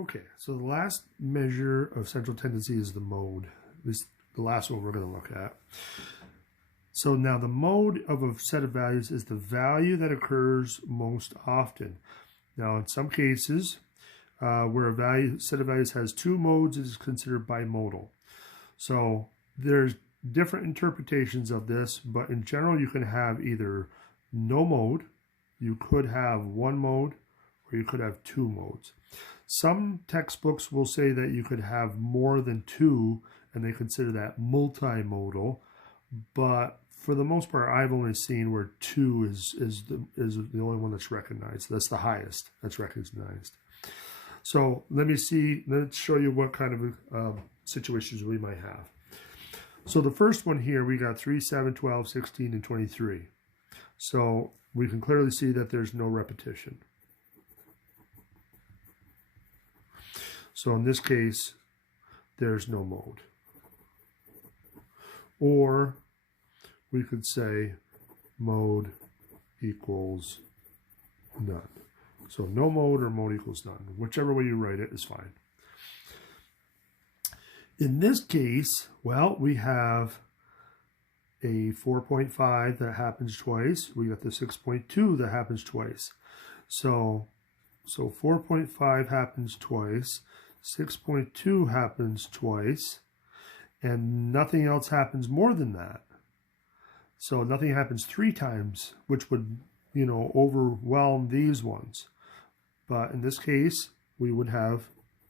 Okay, so the last measure of central tendency is the mode. This is the last one we're going to look at. So now the mode of a set of values is the value that occurs most often. Now in some cases, where a set of values has two modes, it is considered bimodal. So there's different interpretations of this, but in general you can have either no mode, you could have one mode, or you could have two modes. Some textbooks will say that you could have more than two, and they consider that multimodal, but for the most part, I've only seen where two is the only one that's recognized. That's the highest that's recognized. So let's show you what kind of situations we might have. So the first one here, we got 3, 7, 12, 16, and 23. So we can clearly see that there's no repetition. So in this case, there's no mode. Or we could say mode equals none. So no mode or mode equals none. Whichever way you write it is fine. In this case, well, we have a 4.5 that happens twice. We got the 6.2 that happens twice. So 4.5 happens twice. 6.2 happens twice. And nothing else happens more than that. So nothing happens 3 times, which would, overwhelm these ones. But in this case, we would have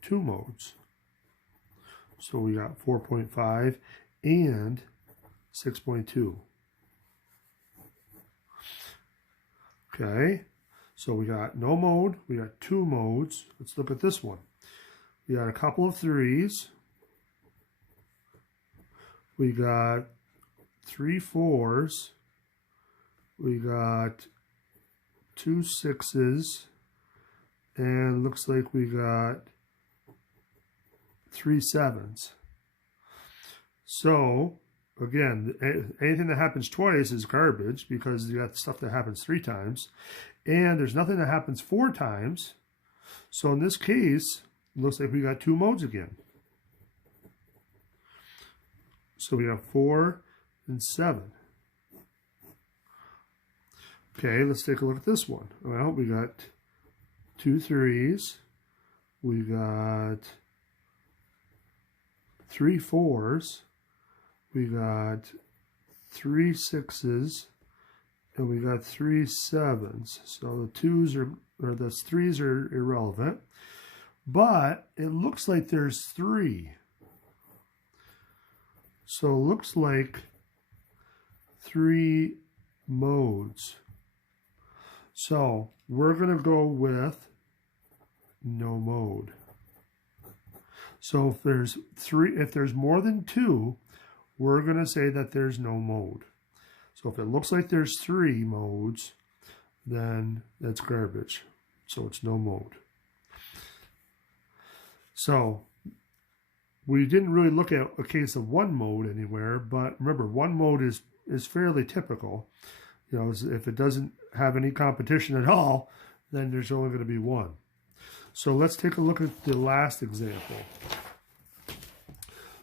2 modes. So we got 4.5 and 6.2. Okay, so we got no mode, we got 2 modes. Let's look at this one. We got a couple of 3s. We got 3 4s. We got 2 6s. And looks like we got 3 7s. So, again, anything that happens twice is garbage because you got stuff that happens 3 times. And there's nothing that happens 4 times. So in this case, it looks like we got 2 modes again. So we got 4 and 7. Okay, let's take a look at this one. Well, we got 2 3s. We got 3 4s. We got 3 6s. And we got 3 7s. So the 3s are irrelevant. But it looks like there's 3. So it looks like 3 modes. So we're going to go with no mode. So if there's more than 2, we're going to say that there's no mode. So if it looks like there's 3 modes, then that's garbage. So it's no mode. So we didn't really look at a case of 1 mode anywhere, but remember, 1 mode is fairly typical. If it doesn't have any competition at all, then there's only going to be 1. So let's take a look at the last example.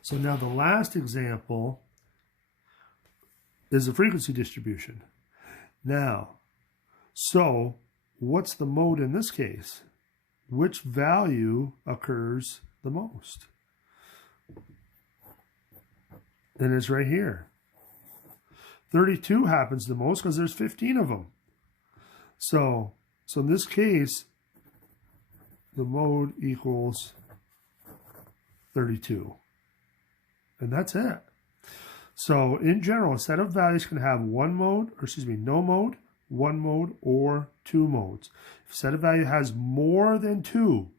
So now the last example is a frequency distribution. Now, so what's the mode in this case? Which value occurs the most? And it's right here. 32 happens the most because there's 15 of them. So in this case, the mode equals 32. And that's it. So in general, a set of values can have no mode, 1 mode, or 2 modes. If a set of value has more than 2,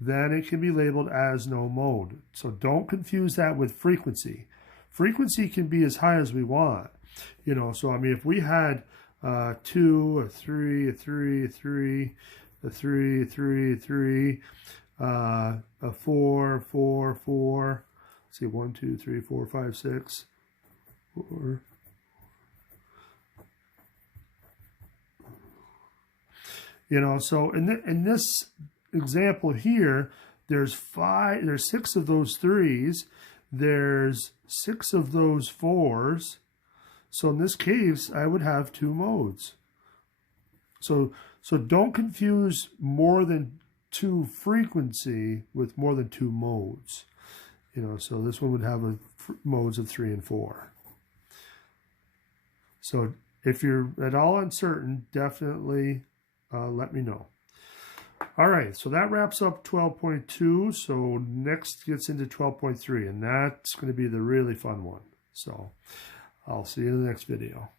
then it can be labeled as no mode. So don't confuse that with frequency. Frequency can be as high as we want. So I mean, if we had 2, a 3, a 3, a 3, a 3, a 3, a 3, a 4, 4, 4. Let's see, 1, 2, 3, 4, 5, 6, 4. So in example here, there's 6 of those 3s, there's 6 of those 4s. So in this case, I would have 2 modes. So don't confuse more than 2 frequency with more than 2 modes. You know, so this one would have modes of 3 and 4. So if you're at all uncertain, definitely let me know. All right, so that wraps up 12.2. So next gets into 12.3, and that's going to be the really fun one. So I'll see you in the next video.